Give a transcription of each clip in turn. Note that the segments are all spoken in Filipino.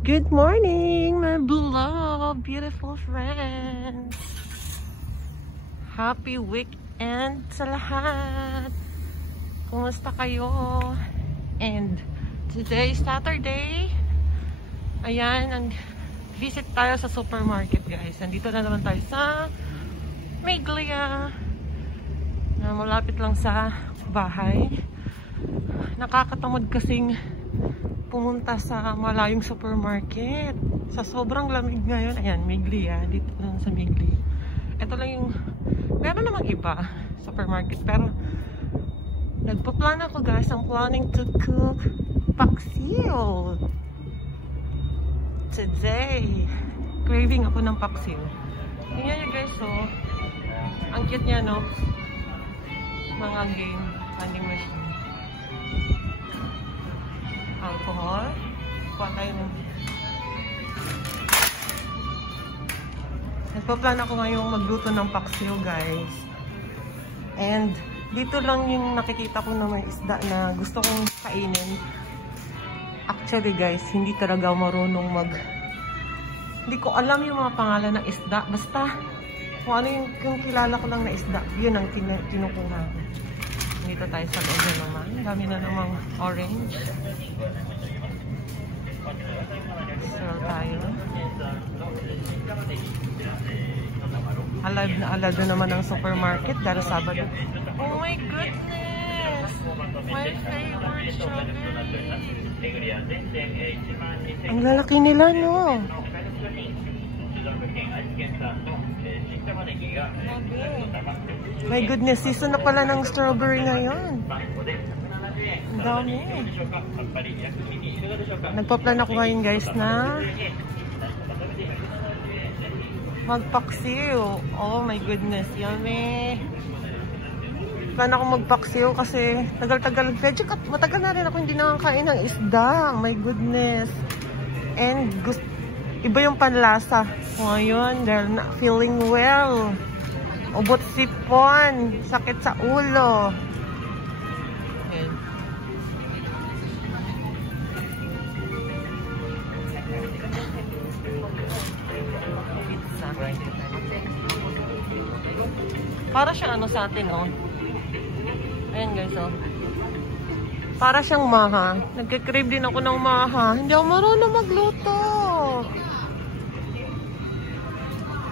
Good morning, my beloved, beautiful friends. Happy weekend sa lahat. Kumusta kayo? And today is Saturday. Ayan, visit tayo sa supermarket, guys. Nandito na naman tayo sa Miglia. Na malapit lang sa bahay. Nakakatamad kasing pumunta sa malayong supermarket. Sa sobrang lamig ngayon. Ayan, Miglia. Dito lang sa Miglia. Ito lang yung, meron namang iba supermarket. Pero, nagpa-plan ako, guys. I'm planning to cook paksiw today. Craving ako ng paksiw. Tingnan nyo, guys, so, ang cute niya, no? Mga game, vending machine. Alcohol. Kuha tayo ng... Nagpa-plan ako ngayong magluto ng paksiw, guys. And dito lang yung nakikita ko na may isda na gusto kong kainin. Actually, guys, hindi talaga marunong hindi ko alam yung mga pangalan ng isda. Basta, kung ano yung kilala ko lang na isda, yun ang kinukuha ko. Dito tayo sa loob na naman. Dami na namang orange. Sell tayo. Alive na naman ang supermarket dahil Sabado. Oh my goodness! My favorite strawberry. Ang lalaki nila, no? My goodness, season na pala ng strawberry ngayon. Ang dami. Nagpa-plan ako ngayon, guys, na magpaksiw. Oh my goodness, yummy. Plan ako magpaksiw kasi tagal-tagal. Matagal na rin ako hindi nakakain ng isda. My goodness. And iba yung panlasa ngayon dahil not feeling well. Ubot sipon, sakit sa ulo. Ayan. Pizza. Para siyang ano sa atin, oh. Ayan, guys, oh. Para siyang maha. Nagkikrave din ako ng maha. Hindi ako marunong magluto.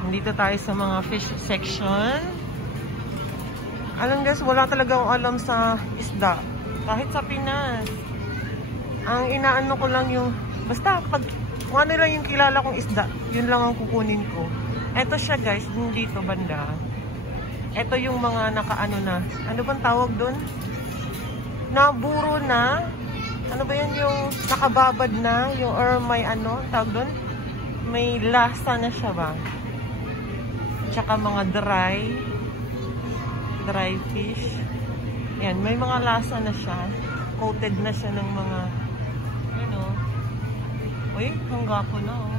Dito tayo sa mga fish section. Alam, guys, wala talaga akong alam sa isda. Kahit sa Pinas. Ang inaano ko lang yung, basta kung ano lang yung kilala kong isda, yun lang ang kukunin ko. Eto siya, guys, dito banda. Eto yung mga nakaano na. Ano bang tawag dun? Naburo na. Ano ba yan yung nakababad na? Yung or may ano, tawag dun? May lasa na siya ba? Tsaka mga dry fish. Yan, may mga lasa na siya. Coated na siya ng mga, ano, uy, hanggapo na, oh.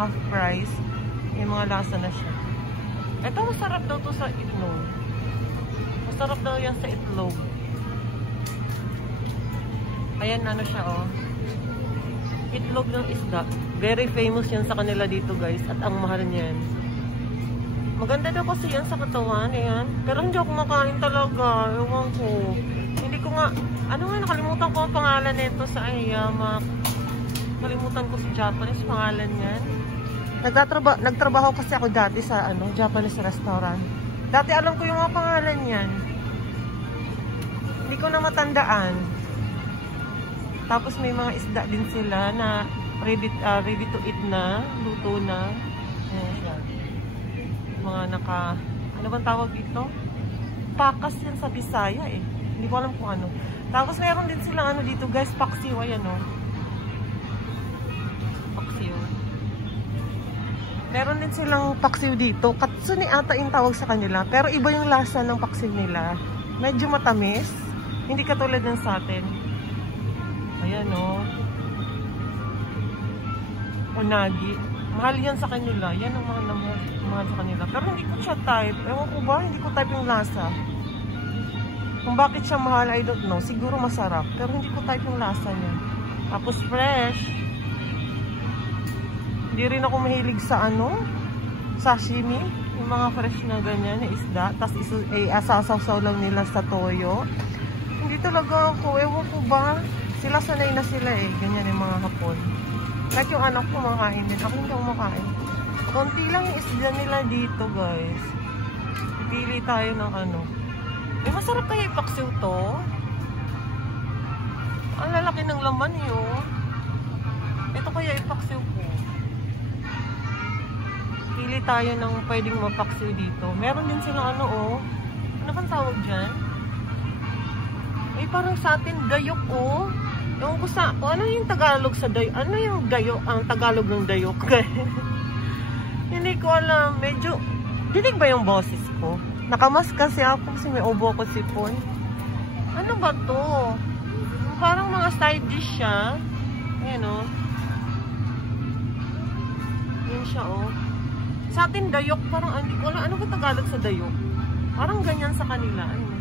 Half price. May mga lasa na siya. Ito, masarap daw to sa itlog. Masarap daw yan sa itlog. Ayan, ano siya, oh. Itlog ng isda. Very famous yan sa kanila dito, guys. At ang mahal niyan. Maganda daw kasi yan sa katawan, ayan. Pero hindi ako makain talaga. Ewan ko. Hindi ko nga, ano nga, nakalimutan ko ang pangalan nito sa Ayamak. Nakalimutan ko sa Japanese pangalan yan. Nagtrabaho kasi ako dati sa Japanese restaurant. Dati alam ko yung mga pangalan yan. Hindi ko na matandaan. Tapos may mga isda din sila na ready to eat na, luto na. Ayan siya. Mga ano bang tawag dito? Pakas yan sa Bisaya eh. Hindi ko alam kung ano. Tapos meron din silang ano dito, guys, paksiw. Ayan, oh. Paksiw. Meron din silang paksiw dito. Katsuni ata yung tawag sa kanila. Pero iba yung lasa ng paksiw nila. Medyo matamis. Hindi katulad ng sa atin. Ayan, oh. Unagi. Mahal yan sa kanila. Yan ang mahal sa kanila. Pero hindi ko siya type. Ewan ko ba? Hindi ko type yung lasa. Kung bakit siya mahal, I don't know. Siguro masarap. Pero hindi ko type yung lasa niya. Tapos fresh. Hindi rin ako mahilig sa ano, sashimi. Yung mga fresh na ganyan, na isda. Tapos asasaw-saw lang nila sa toyo. Hindi talaga ako. Ewan ko ba? Sila sanay na sila eh. Ganyan yung mga Hapon. Like yung anak ko makain din. Ako hindi ako makain. Konti lang yung isda nila dito, guys. Pili tayo ng ano. Eh, masarap kaya ipaksiw to. Ang lalaki ng laman yun. Ito kaya ipaksiw ko. Pili tayo ng pwedeng mapaksiw dito. Meron din sila ano oh. Ano bang tawag dyan? Eh, parang sa atin dayok oh. Yung ko sa, ano yung Tagalog sa dayok? Ano yung dayok? Ang Tagalog ng dayok? Hindi ko alam. Medyo, dinig ba yung boses ko? Nakamas kasi ako kasi may ubo ko sipon. Ano ba to? Parang mga side dish siya. Ayan o. Yan siya o. Sa atin dayok, parang hindi ko alam. Ano ba Tagalog sa dayok? Parang ganyan sa kanila. Ano?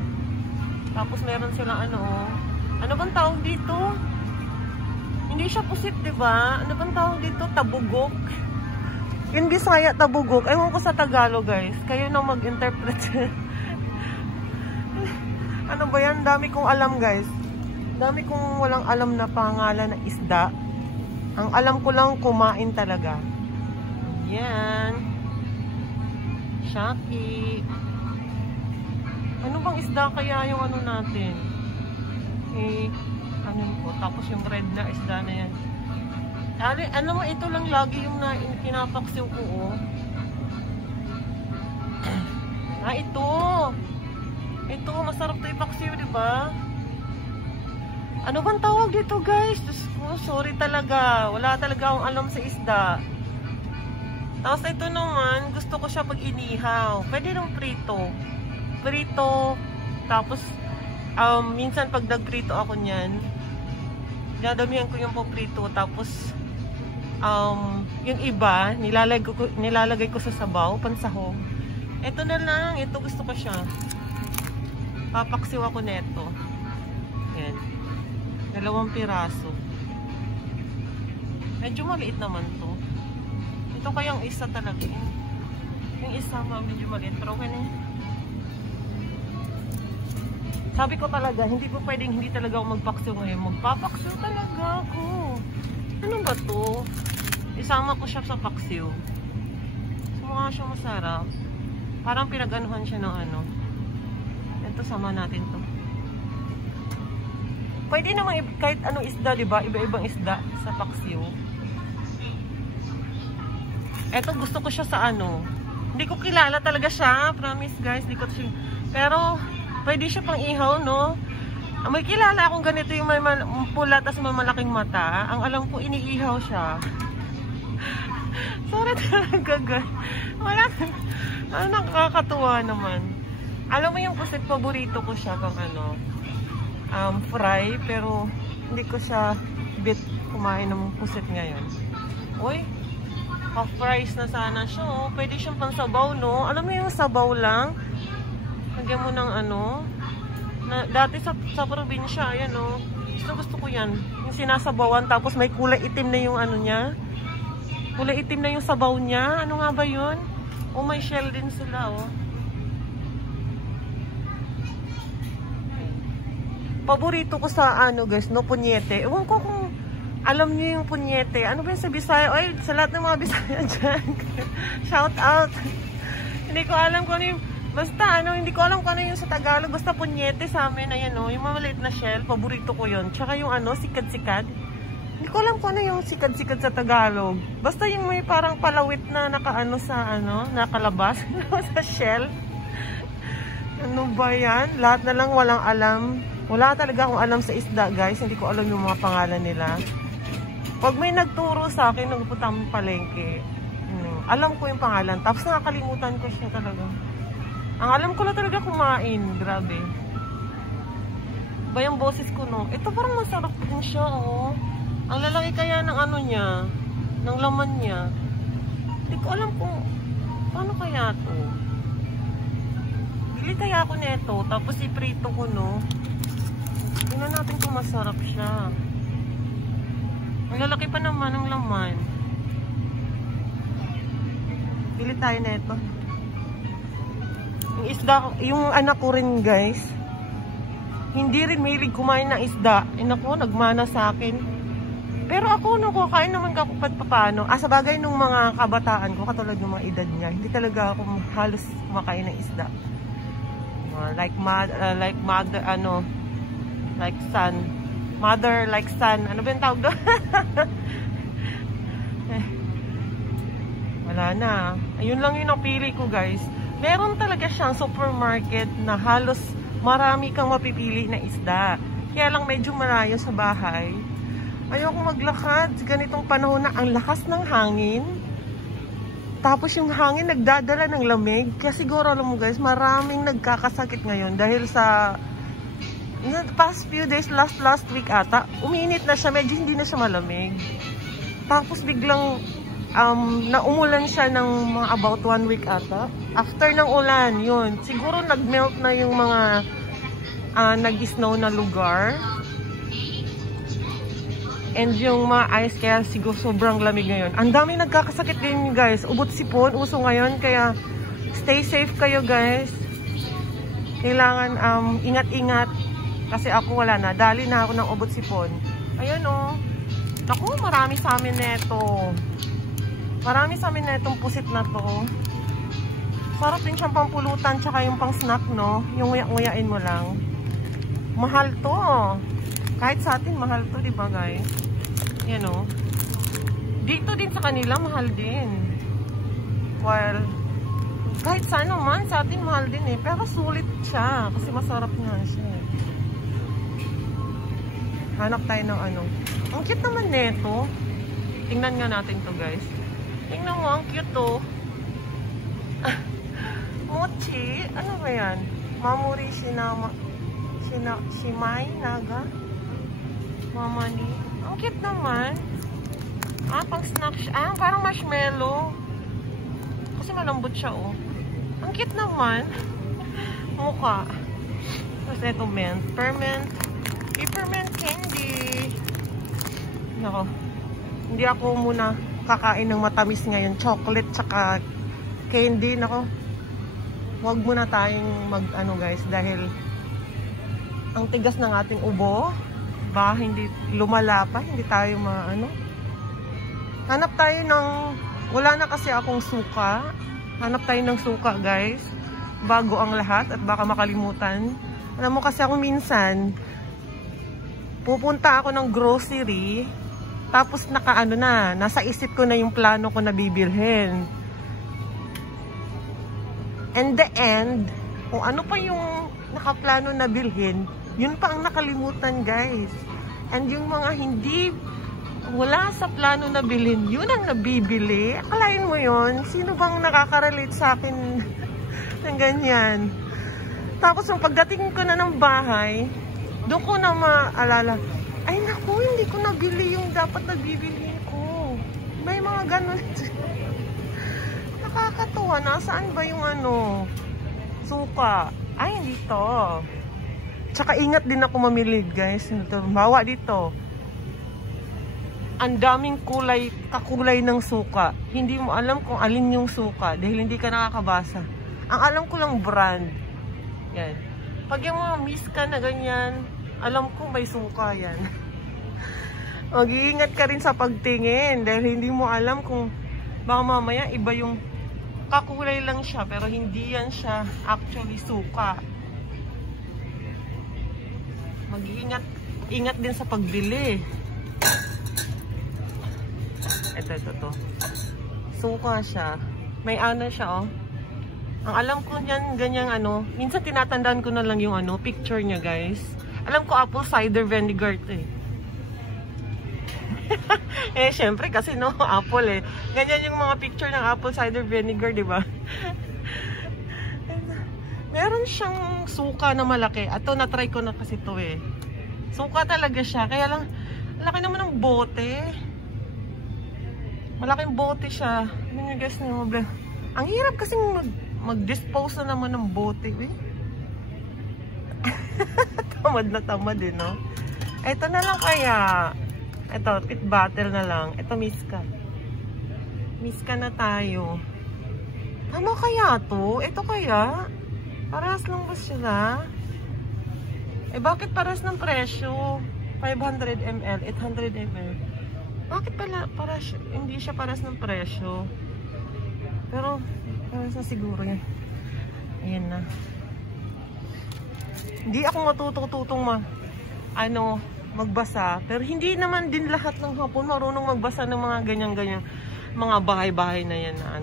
Tapos meron sila ano o. Ano bang tawag dito? Hindi siya pusit, diba? Ano bang tawag dito? Tabugok. Yung Bisaya, tabugok. Ewan ko sa Tagalog, guys. Kayo na mag-interpret. Ano ba yan? Dami kong alam, guys. Dami kong walang alam na pangalan na isda. Ang alam ko lang, kumain talaga. Yan. Shaki. Ano bang isda kaya yung ano natin? Eh, ano po? Tapos yung red na isda na yan. Ano mo, ito lang lagi yung kinapaksiw ko, oh. Ito. Ito, masarap to ipaksiw, diba? Ano bang tawag dito, guys? Oh, sorry talaga. Wala talaga akong alam sa isda. Tapos ito naman, gusto ko siya pag inihaw. Pwede nung prito. Prito. Tapos, minsan pag nagprito ako niyan, dadamihan ko yung poprito. Tapos, yung iba, nilalagay ko sa sabaw, pansahog. Ito na lang, ito gusto ko siya. Papaksiw ako neto. Yan. 2 piraso. Medyo maliit naman to. Ito kayang isa talaga. Yung isa medyo maliit. Pero okay na yun. Sabi ko talaga, hindi ko pwedeng hindi talaga ako magpaksiw ngayon. Magpapaksiw talaga ako. Ano ba to? Isama ko siya sa paksiw. So, mukha siya masarap. Parang pinag-anuhan siya ng ano. Ito, sama natin to. Pwede naman kahit anong isda, diba? Iba-ibang isda sa paksiw. Ito, gusto ko siya sa ano. Hindi ko kilala talaga siya. Promise, guys. Hindi ko siya. Pero, pwede siya pang ihaw, no? May kilala akong ganito yung may pula tas may malaking mata. Ang alam ko, iniihaw siya. Sorry talaga, guys. Wala. Nakakatuwa naman. Alam mo yung pusit, paborito ko siya kung ano, fry. Pero, hindi ko siya kumain ng pusit ngayon. Uy, half fries na sana siya, oh. Pwede siyang pansabaw, no? Alam mo yung sabaw lang? Lagyan mo ng ano, dati sa probinsya, ayan o. Gusto ko yan. Yung sinasabawan, tapos may kulay itim na yung ano niya. Kulay itim na yung sabaw niya. Ano nga ba yun? Oh, may shell din sila, oh. Paborito ko sa ano, guys, no, punyete. Ewan ko kung alam niyo yung punyete. Ano ba yung sa Bisaya? Oy, sa lahat ng mga Bisaya dyan. Shout out. Hindi ko alam kung ano yung basta, hindi ko alam kung ano yung sa Tagalog. Basta punyete sa amin, ayan o. Yung maliit na shell, paborito ko yun. Tsaka yung ano, sikad-sikad. Hindi ko alam kung ano yung sikad-sikad sa Tagalog. Basta yung may parang palawit na nakaano sa ano, nakalabas sa shell. Ano ba yan? Lahat na lang walang alam. Wala talaga akong alam sa isda, guys. Hindi ko alam yung mga pangalan nila. Pag may nagturo sa akin, nagpunta ng palengke, alam ko yung pangalan. Tapos nakakalimutan ko siya talaga. Ang alam ko lang talaga kumain. Grabe. Ba yung boses ko, no? Ito parang masarap din siya, oh. Ang lalaki kaya ng ano niya, ng laman niya. Hindi ko alam kung paano kaya to. Bili kaya ako nito, tapos iprito ko, no? Tingnan natin kung masarap siya. Ang lalaki pa naman ng laman. Pili tayo na ito. Yung isda, yung anak ko rin guys, hindi rin mahilig kumain ng isda. Naku, nagmana sa akin. Pero ako, nung kakain naman kakupat paano. Sa bagay nung mga kabataan ko, katulad ng mga edad niya, hindi talaga ako halos kumakain ng isda. Like mother, like son. Mother, like son. Ano ba yung tawag doon? Wala na. Ayun lang yung napili ko guys. Meron talaga siyang supermarket na halos marami kang mapipili na isda. Kaya lang medyo malayo sa bahay. Ayoko maglakad. Ganitong panahon na ang lakas ng hangin. Tapos yung hangin nagdadala ng lamig. Kaya siguro alam mo guys, maraming nagkakasakit ngayon. Dahil sa past few days, last week ata, uminit na siya. Medyo hindi na siya malamig. Tapos biglang naumulan siya ng mga about 1 week ata. After ng ulan, yun. Siguro nag-melt na yung mga nag-snow na lugar. And yung mga ice, kaya siguro sobrang lamig ngayon. Ang dami nagkakasakit din guys. Ubot sipon, uso ngayon. Kaya stay safe kayo guys. Kailangan ingat-ingat. Kasi ako wala na. Dali na ako ng ubot sipon. Ayun oh. Naku, marami sa amin neto. Marami sa amin na itong pusit na to. Sarap din siyang pampulutan tsaka yung pang snack, no? Yung nguya-nguyain mo lang. Mahal to. Kahit sa atin, mahal to, diba guys? Yan o. Dito din sa kanila, mahal din. Well, kahit sa ano man, sa atin mahal din eh. Pero sulit siya. Kasi masarap nga siya. Hanap tayo ng ano. Ang cute naman neto. Tingnan nga natin to guys. Tingnan mo, ang cute to. Mochi? Ano ba yan? Mamuri Shimai Naga? Mamani? Ang cute naman. Pang snack siya. Parang marshmallow. Kasi malambot siya, oh. Ang cute naman. Mukha. Tapos ito, mint. Peppermint candy. Nako. Hindi ako muna kakain ng matamis ngayon. Chocolate tsaka candy. Nako. Huwag muna tayong mag-ano guys. Dahil ang tigas ng ating ubo. Baka hindi lumala pa. Hindi tayo maano. Hanap tayo ng... Wala na kasi akong suka. Hanap tayo ng suka guys. Bago ang lahat. At baka makalimutan. Alam mo kasi ako minsan... Pupunta ako ng grocery. Tapos nakaano na, nasa isip ko na yung plano ko na bibilhin. And the end, kung ano pa yung nakaplano na bilhin, yun pa ang nakalimutan guys. And yung mga hindi, wala sa plano na bilhin, yun ang nabibili. Akalain mo yun, sino bang nakaka-relate sa akin ng ganyan? Tapos yung pagdating ko na ng bahay, doon ko na maalala, ay naku, hindi ko nabili yung dapat na bibilhin ko. May mga ganun. Nakakatuwa. Nasaan ba yung ano? Suka. Ay, dito. Tsaka ingat din ako mamili, guys. Bawa dito. Ang daming kakulay ng suka. Hindi mo alam kung alin yung suka dahil hindi ka nakakabasa. Ang alam ko lang brand. Yan. Pag yung mga miska na ganyan, alam ko may suka yan. Mag-iingat ka rin sa pagtingin dahil hindi mo alam kung baka mamaya iba yung kakulay lang siya pero hindi yan siya actually suka. Mag-iingat din sa pagbili. Ito. Suka siya. May ano siya, oh. Ang alam ko niyan, ganyang ano, minsan tinatandaan ko na lang yung ano, picture niya, guys. Alam ko apple cider vinegar to eh. Syempre kasi no, apple eh. Ganyan yung mga picture ng apple cider vinegar, di ba? Meron siyang suka na malaki. Ato, na-try ko na kasi to eh. Suka talaga siya. Kaya lang, laki naman ng bote. Malaking bote siya. Ano nyo guys, ang hirap kasi mag-dispose na naman ng bote eh. Tamad na tamad eh, no? Ito na lang kaya. Ito, pit butter na lang. Ito, miska. Miska na tayo. Ano kaya to? Ito kaya? Parehas lang ba sila? Eh bakit parehas ng presyo? 500 ml, 800 ml. Bakit pala hindi siya parehas ng presyo? Pero parehas na siguro yan. Ayan na. Hindi ako matututong magbasa. Pero hindi naman din lahat ng Hapon marunong magbasa ng mga ganyan-ganyan. Mga bahay-bahay na yan na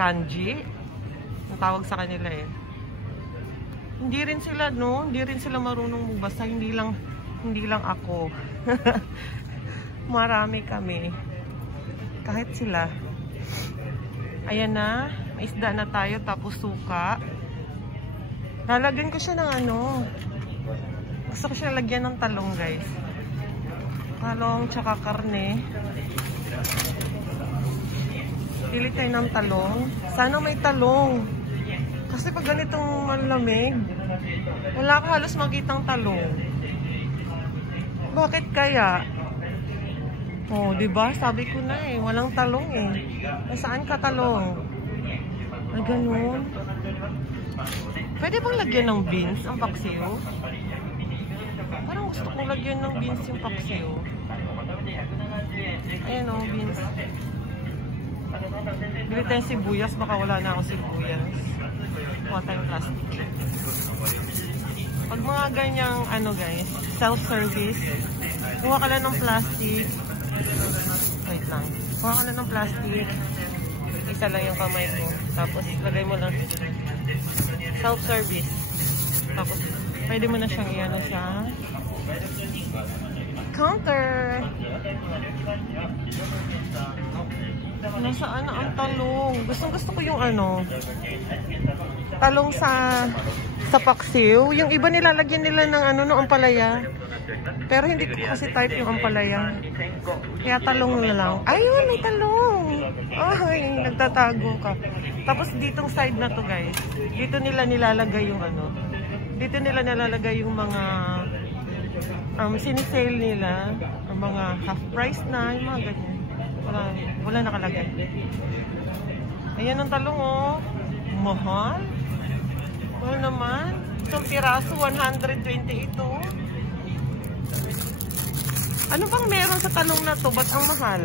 kanji. Ang tawag sa kanila eh. Hindi rin sila, no? Hindi rin sila marunong magbasa. Hindi lang ako. Marami kami. Kahit sila. Ayan na. May isda na tayo. Tapos suka. Lalagyan ko siya ng gusto ko siya lagyan ng talong, guys. Talong tsaka karne. Pili tayo ng talong. Sana may talong. Kasi pag ganitong malamig, wala ka halos makitang talong. Bakit kaya? Oh, diba? Sabi ko na eh, walang talong eh. Saan ka talong? Ay, ganun. Pwede bang lagyan ng beans ang paksiw? Parang gusto kong lagyan ng beans yung paksiw. Ayan o, beans. Bili tayong sibuyas, baka wala na akong sibuyas. Kuha tayong plastic. Pag mga ganyang, guys, self-service, kuha ka lang ng plastic. Wait lang. Kuha ka lang ng plastic. Isa lang yung kamay ko. Tapos, lagay mo lang. Self-service. Tapos, pwede mo na siyang iyan na siya. Counter! Nasaan na ang talong? Gusto ko yung talong sa paksiw. Yung iba nilalagyan nila ng ng ampalaya. Pero hindi ko kasi type yung ampalaya. Kaya talong na lang. Ayun, may talong! Ay, nagtatago ka. Tapos ditong side na to, guys. Dito nila nilalagay yung dito nila nilalagay yung mga sinisale nila. Ang mga half price na, yung mga ganyan. Wala nakalagay. Ayan ang talong, oh. Mahal. Mahal naman. Itong piraso, 120 ito. Ano bang meron sa talong na to? Ba't ang mahal?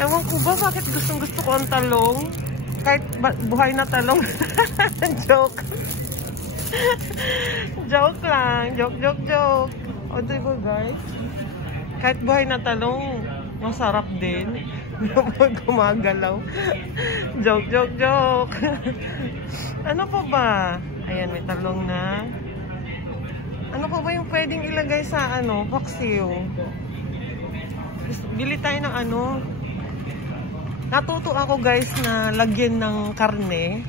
Ewan ko ba bakit gustong-gusto ko ang talong? Kahit buhay na talong. Joke. Joke lang. Joke. O, diba guys? Kahit buhay na talong, masarap din. Gumagalaw. Joke. Ano pa ba? Ayan, may talong na. Ano pa ba yung pwedeng ilagay sa paksiw? Bili tayo ng Natuto ako guys na lagyan ng karne,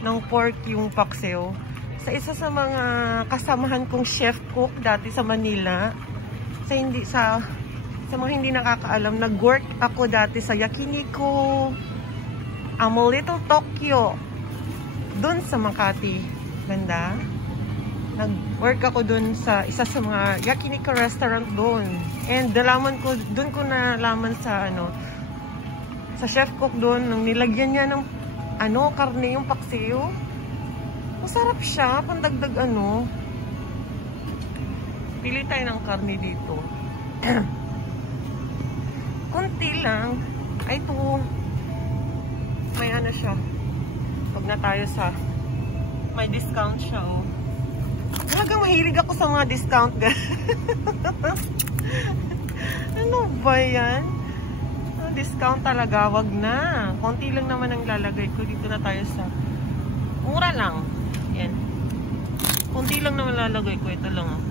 ng pork yung paksiw. Sa isa sa mga kasamahan kong chef cook dati sa Manila, sa mga hindi nakakaalam, nag-work ako dati sa Yakiniku, Little Tokyo, dun sa Makati. Ganda. Nag-work ako dun sa isa sa mga Yakiniku restaurant dun. And dun ko nalaman sa sa chef cook dun, nung nilagyan niya ng karne yung paksiw. Masarap siya, pandagdag Pili tayo ng karne dito. Kunti lang. Ay, ito. May siya. Pag na tayo may discount siya, oh. Talagang mahilig ako sa mga discount, guys. Ano ba yan? Discount talaga, wag na. Konti lang naman ang lalagay ko. Dito na tayo sa mura lang. Yan. Konti lang naman lalagay ko. Ito lang.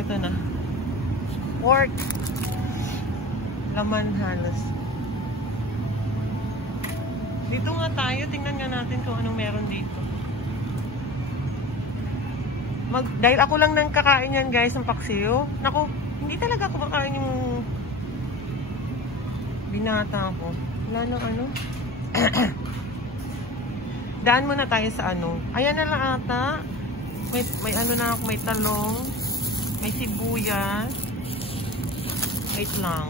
Ito na. Pork. Laman halos. Dito nga tayo. Tingnan nga natin kung anong meron dito. Dahil ako lang nang kakain yan, guys, ang paksiw. Naku, hindi talaga ako makain yung binata ako. Wala nang Daan muna tayo sa Ayan na lang ata. May na ako, may talong, may sibuyas, Wait lang.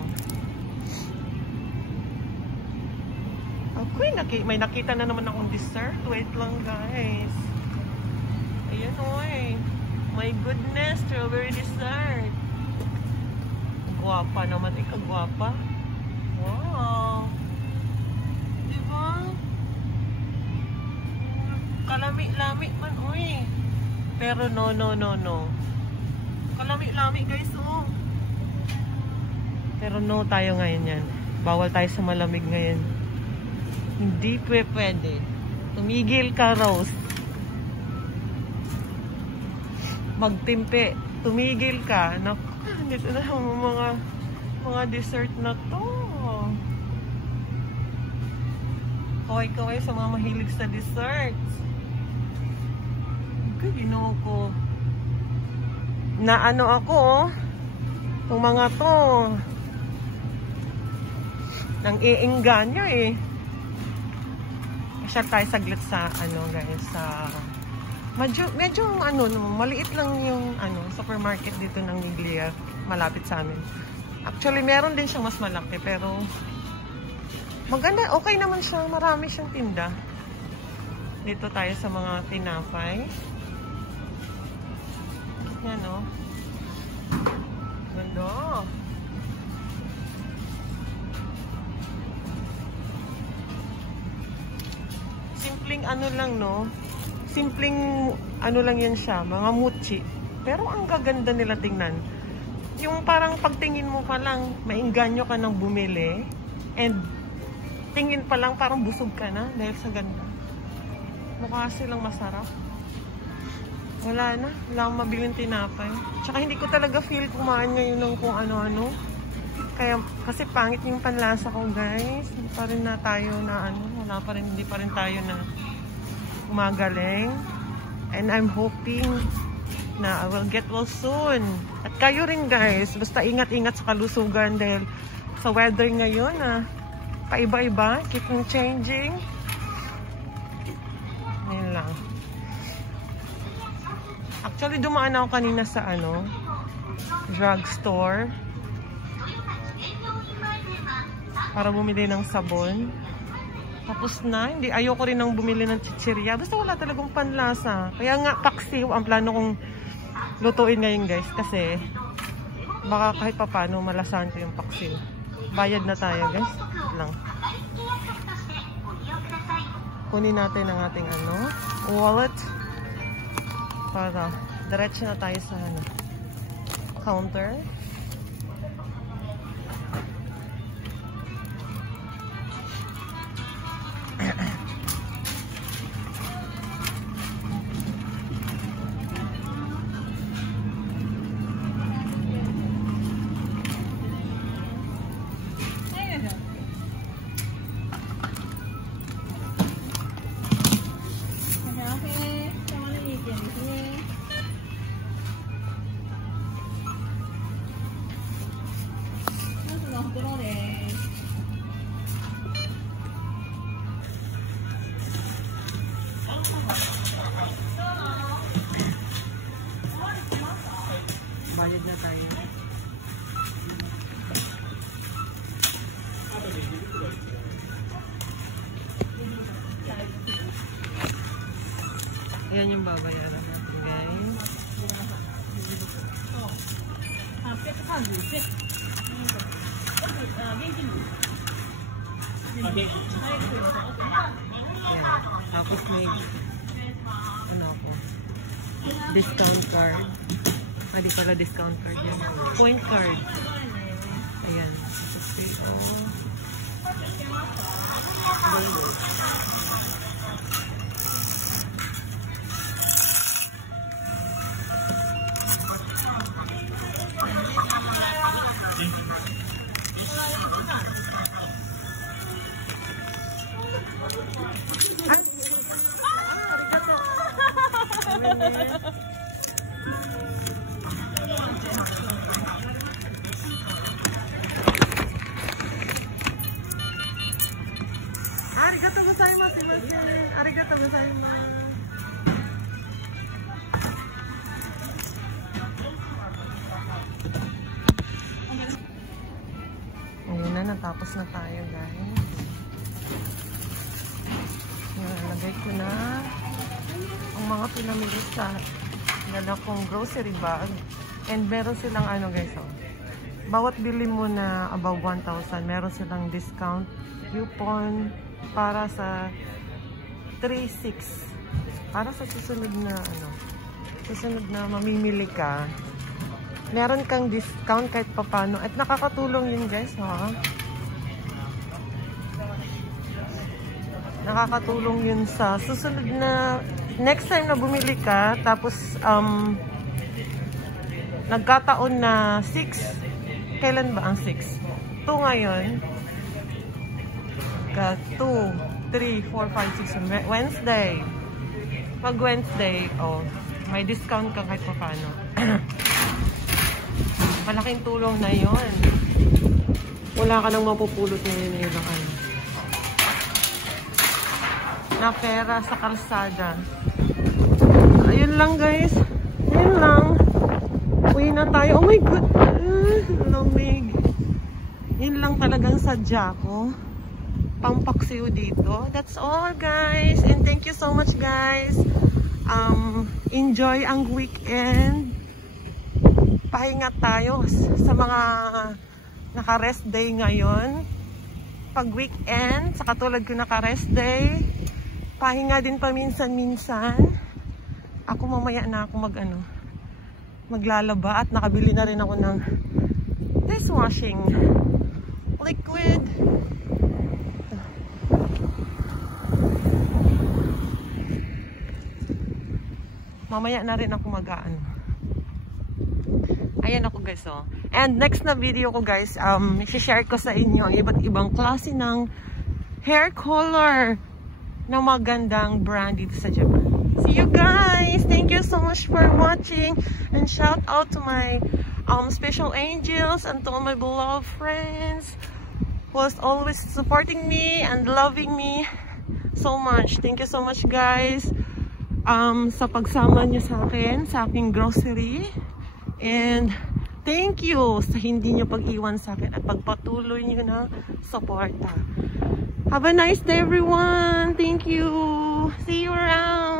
Okay, may nakita na naman akong dessert. Wait lang, guys. Ayan, oy. My goodness, strawberry dessert. Guwapa naman. Ikaw, guwapa. Wow. Diba? Kalami-lami man, oy. Pero no. Kalami-lami, guys, oh. Pero no tayo ngayon yan. Bawal tayo sa malamig ngayon. Hindi pwede. Tumigil ka, Rose. Magtimpe. Tumigil ka. Naku, dito na yung mga dessert na to. Kaway-kaway sa mga mahilig sa desserts. Okay, ginoo ko. Na ano ako, oh. Yung mga to. Nang iinganyo eh. Siya tayo saglit sa ano guys, sa medyo ano maliit lang yung supermarket dito ng Miglia, malapit sa amin. Actually meron din siyang mas malaki pero maganda, okay naman siya, marami siyang tinda. Dito tayo sa mga tinapay. Yan oh. Ganda. Simpleng ano lang, no? Simpleng ano lang yan siya, mga mochi. Pero ang gaganda nila tingnan. Yung parang pagtingin mo pa lang, maingganyo ka ng bumili. And tingin pa lang, parang busog ka na dahil sa ganda. Mukha silang masarap. Wala na. Wala akong mabiling tinapay. Tsaka hindi ko talaga feel kumain ngayon ng kung ano-ano. Kasi pangit yung panlasa ko, guys. Hindi pa rin na tayo na hindi pa rin tayo na umagaling. And I'm hoping na I will get well soon. At kayo rin, guys. Basta ingat-ingat sa kalusugan dahil sa weather ngayon paiba-iba. Keep on changing. Ngayon lang. Actually, dumaan ako kanina sa drugstore. Para bumili ng sabon. Tapos na, ayoko rin nang bumili ng chichirya. Basta wala talagang panlasa. Kaya nga, paksiw ang plano kong lutuin ngayon, guys. Kasi, baka kahit papano malasahan ko yung paksiw. Bayad na tayo, guys. Lang. Kunin natin ang ating wallet. Para, diretso na tayo sa counter. Bayad na tayo. Ayan yung babayaran natin, guys. Ayan. Tapos may discount card. Di pala discount card yan. Point card. Ayan. Okay, Arigatou gozaimasu. Arigatou gozaimasu. Nakatapos na tayo, guys. Nalagay ko na ang mga pinamili sa dala kong grocery bag. And meron silang ano, guys, oh. Bawat bili mo na above 1,000, meron silang discount coupon para sa 3-6. Para sa susunod na ano, susunod na mamimili ka, meron kang discount kahit papano. At nakakatulong yun, guys, ha? Nakakatulong yun sa susunod na next time na bumili ka, tapos nagkataon na 6. Kailan ba ang 6? 2 ngayon. 2, 3, 4, 5, 6. Wednesday. Pag Wednesday, oh, may discount ka kahit paano. Malaking tulong na yon. Wala ka nang mapupulot ngayon na ibang ano. Na pera sa kalsada. Ayun lang, guys. Ayun lang. Uwi na tayo. Oh my God. Lamig. Yun lang talagang sadya ko. Pampaksiw dito. That's all, guys. And thank you so much, guys. Enjoy ang weekend. Pahinga tayo sa mga naka-rest day ngayon. Pag weekend, sa katulad ko naka-rest day, pahinga din paminsan-minsan. Ako mamaya na ako maglalaba at nakabili na rin ako ng dishwashing liquid. Mamaya na rin ako ayan ako, guys, oh. And next na video ko, guys, i-share ko sa inyo ang iba't ibang klase ng hair color na magandang brand dito sa Japan. See you guys! Thank you so much for watching, and shout out to my special angels and to all my beloved friends who was always supporting me and loving me so much. Thank you so much, guys, sa pagsama niyo sa akin, sa aking grocery. And thank you sa hindi niyo pag-iwan sa akin at pagpatuloy niyo na suporta. Have a nice day, everyone. Thank you. See you around.